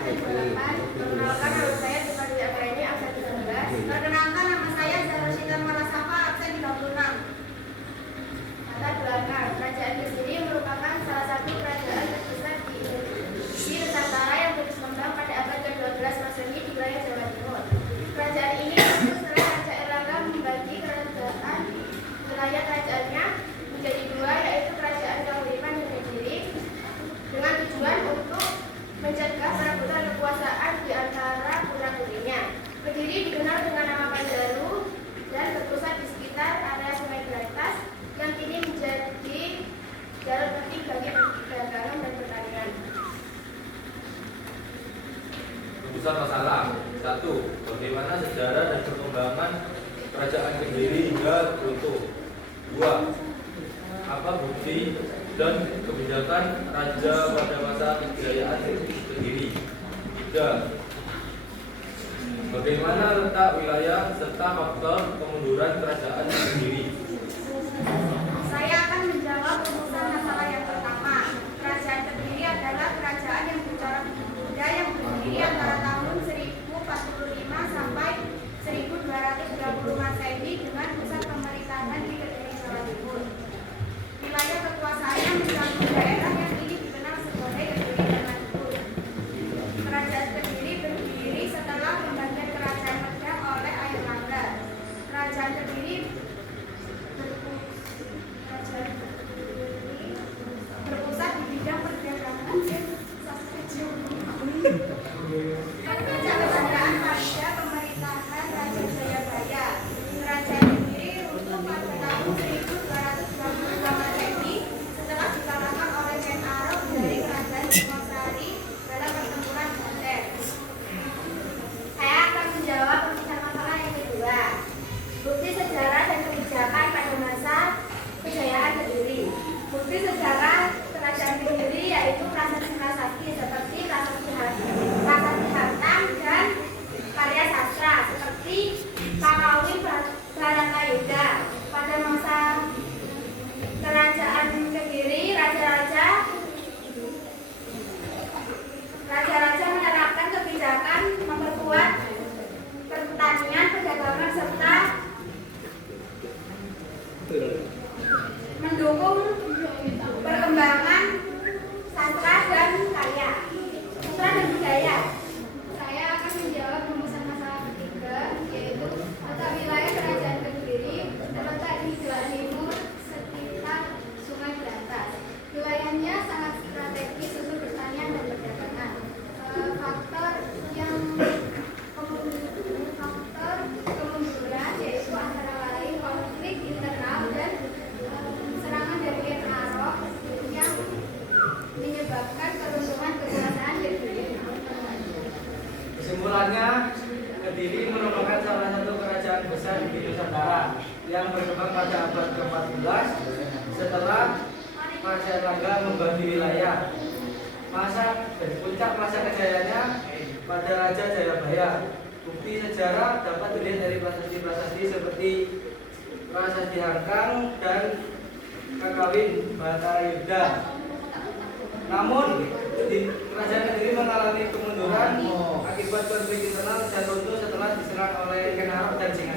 28. Perkenalkan, nama saya Tika Dwi Anggraini, absen 13. Perkenalkan, nama saya Zahra Syitan Malasapa, absen 26. Latar belakang, Kerajaan Kediri merupakan salah satu kerajaan terbesar di Nusantara yang berkembang pada abad ke-12 Masehi di wilayah Jawa Timur. Kerajaan ini tumbuh setelah Raja Erlangga membagi kerajaan wilayah kerajaannya menjadi dua, yaitu Kerajaan Kahuripan dan Kediri, dengan tujuan untuk mencegah perebutan kekuasaan di antara putra-putrinya. Kediri dikenal dengan nama Pandaru dan berpusat di sekitar area Sungai Berantas yang kini menjadi jalur penting bagi perdagangan dan pertanian. Rumusan masalah. 1. Bagaimana sejarah dan perkembangan Kerajaan Kediri hingga runtuh. 2. Apa bukti dan kebijakan raja pada masa kejayaan Kediri. 3. Bagaimana letak wilayah serta faktor kemunduran Kerajaan Kediri. Saya akan menjawab rumusan masalah yang pertama. Kerajaan Kediri adalah kerajaan yang bercorak muda yang berdiri antara tahun 1045 sampai 1230 Masehi dengan pusat pemerintahan di Kediri, Jawa Timur. Wilayah kekuasaannya mencakup daerah yang kini dikenal sebagai Kediri dan Madura. Kerajaan Kediri berdiri setelah pembagian Kerajaan Medang oleh Airlangga. Kerajaan Kediri berpusat di bidang perdagangan dan kerajaan pada pemerintahan Raja Jayabaya. Kerajaan Kediri runtuh pada tahun 1222 Masehi setelah dikalahkan oleh Ken Arok dari Kerajaan Singosari dalam pertempuran Banten. Saya akan menjawab rumusan masalah yang kedua. Bukti sejarah dan kebijakan pada masa kejayaan Kediri. Bukti sejarah Kerajaan Kediri yaitu prasasti-prasasti seperti prasasti Hartan dan karya sastra seperti Kakawin Bharatayuda. Pada masa Kerajaan Kediri, raja-raja menerapkan kebijakan memperkuat pertanian, perdagangan serta mendukung perkembangan sastra dan budaya. Saya akan menjawab rumusan masalah ketiga, yaitu tata wilayah Kerajaan Kediri terletak di Jawa Timur sekitar Sungai Berantas. Wilayahnya sangat strategis untuk pertanian dan perdagangan. Faktor kemunduran yaitu antara lain konflik internal dan serangan dari Ken Arok yang menyebabkan keruntuhan kekuasaan Kediri. Kesimpulannya, Kediri merupakan salah satu kerajaan besar di Nusantara yang berkembang pada abad ke-14 setelah Raja Erlangga membagi wilayah. Puncak masa kejayaannya pada Raja Jayabaya. Bukti sejarah dapat dilihat dari prasasti-prasasti seperti Prasasti Hangkang dan Kakawin Bharatayuda. Namun, Kerajaan Kediri mengalami kemunduran akibat konflik internal dan runtuh setelah diserang oleh Ken Arok dan Singosari.